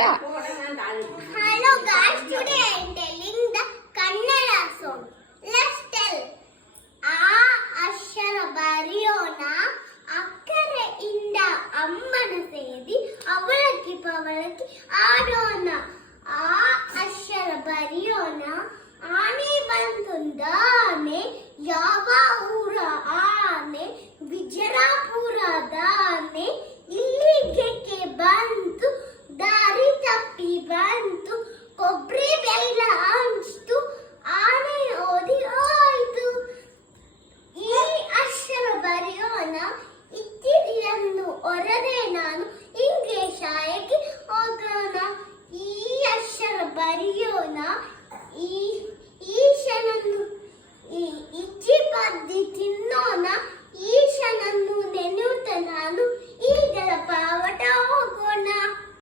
Hello guys, today I am telling the Kannada song. Let's tell. ಆ ಅಕ್ಷರ ಬರೆಯೋಣ ಅಕ್ಕರೆಯಿಂದ ಅಮ್ಮನ ಸೇರಿ ಅವಳಕ್ಕೆ ಪವಳಕ್ಕೆ ಆಡೋಣ. ಆ ಅಕ್ಷರ ಬರೆಯೋಣ ಆನೆ ಬಂತುಂದಾನೆ ಯಾವ ಊರ ಆನೆ ವಿಜಯಪುರದ ಆನೆ ಇಲ್ಲಿಗೆ ಬಂತು